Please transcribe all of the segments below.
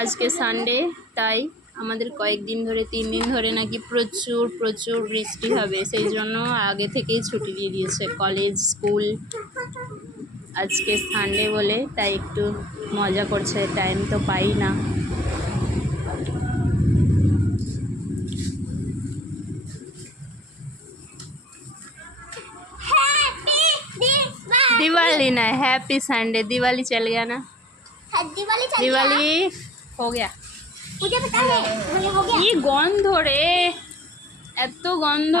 আজকে সানডে, তাই আমাদের কয়েকদিন ধরে 3 দিন ধরে নাকি প্রচুর প্রচুর বৃষ্টি হবে, সেই জন্য আগে থেকেই ছুটি দিয়ে দিয়েছে কলেজ স্কুল। আজকে সানডে বলে তাই একটু মজা করছে, টাইম তো পাই না। दिवाली ना, हैप्पी संडे। दिवाली चल गया ना, दिवाली हो गया। मुझे पता है, मुझे हो गया। ये गंध रे, এত গন্ধ।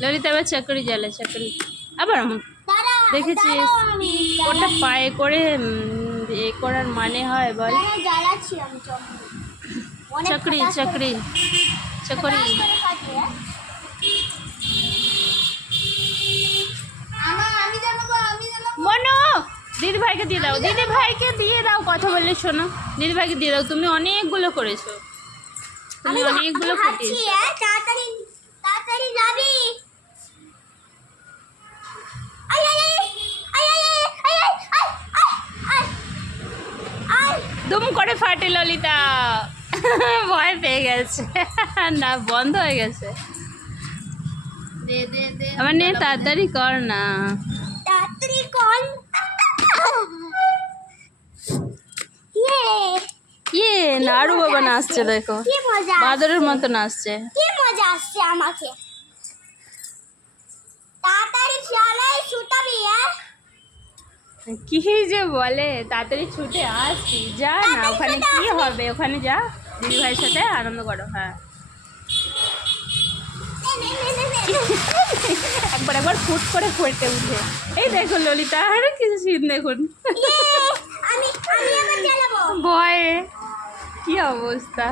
ললিতা আবার চাকরি জ্বালে, চাকরি আবার আমি দেখেছি ওটা পায়ে করে এ করার মানে হয় বল। জ্বালাচ্ছি আমি চাকরি চাকরি চাকরি। মনো, দিদি ভাইকে দিয়ে দাও, দিদি ভাইকে দিয়ে দাও, কথা বললে শোনো। দিদি ভাইকে দিয়ে দাও, তুমি অনেকগুলো করেছো, তুমি অনেকগুলো ফুটিয়েছো। তাড়াতাড়ি তাড়াতাড়ি যাবি। দুম করে ফাটে ললিতা, ভয় পেয়ে গেছে না, বন্ধ হয়ে গেছে। আমার নিয়ে তাড়াতাড়ি কর না, তাড়াতাড়ি কর। ইয়ে নাড়ু বাবা নাচছে, দেখো কি মজা, বাদরের মতো নাচছে। কি মজা আসছে আমাকে। তাড়াতাড়ি চলে ছুটাবি। কি যে বলে, তাড়াতাড়ি ছুটে আসছি, যা না, ওখানে কি হবে, ওখানে যা, দিদি ভাইয়ের সাথে আনন্দ করো। হ্যাঁ একবার একবার ফুট করে ফুটে উঠে, এই দেখো ললিতা, আরে কিছু সিন দেখুন, আমি আমি আবার জ্বালাবো ভয়ে কি অবস্থা।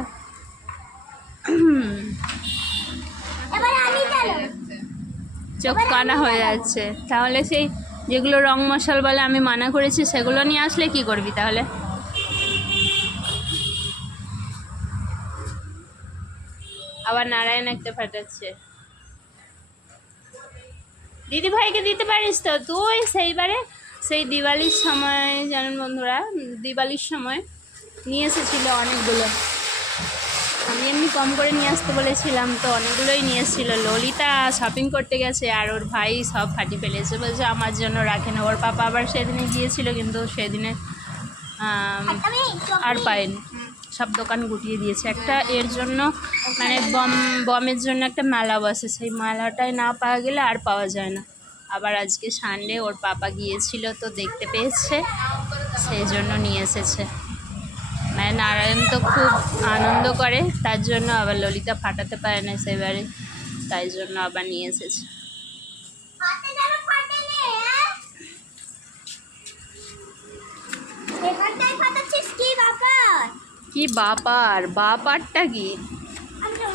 এবার আমি জ্বালাবো। চোখ কানা হয়ে যাচ্ছে। তাহলে সেই যেগুলো রং মশাল বলে আমি মানা করেছি, সেগুলো নিয়ে আসলে কি করবি তাহলে? আবার নারায়ণ একটা ফাটাচ্ছে। দিদি ভাইকে দিতে পারিস তো তুই। সেইবারে সেই দিওয়ালির সময় জানেন বন্ধুরা, দিওয়ালির সময় নিয়ে এসেছিল অনেকগুলো, আমি এমনি কম করে নিয়ে আসতে বলেছিলাম, তো অনেকগুলোই নিয়ে এসেছিলো। ললিতা শপিং করতে গেছে আর ওর ভাই সব ফাটি ফেলেছে, বলছে আমার জন্য রাখে না। ওর পাপা আবার সেদিনে গিয়েছিল, কিন্তু সেদিনে আর পায়নি, সব দোকান গুটিয়ে দিয়েছে। একটা এর জন্য মানে বমের জন্য একটা মেলা বসে, সেই মেলাটায় না পাওয়া গেলে আর পাওয়া যায় না। আবার আজকে সানডে, ওর পাপা গিয়েছিল তো দেখতে পেয়েছে, সেই জন্য নিয়ে এসেছে। মানে নারায়ণ তো খুব আনন্দ করে, তার জন্য আবার ললিতা ফাটাতে পারে না সেবারে, তাই জন্য আবার নিয়ে এসেছে। কি বাপার, বাপারটা কি,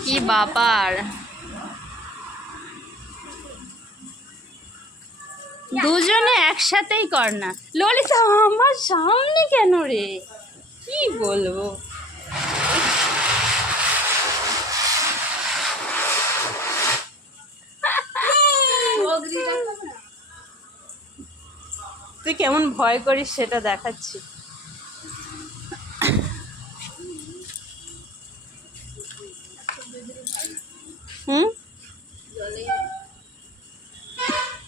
কি বাপার, দুজনে একসাথেই কর না। ললিতা আমার সামনে কেন রে, কি বলবো। তুই কেমন ভয় করিস সেটা দেখাচ্ছি। হুম।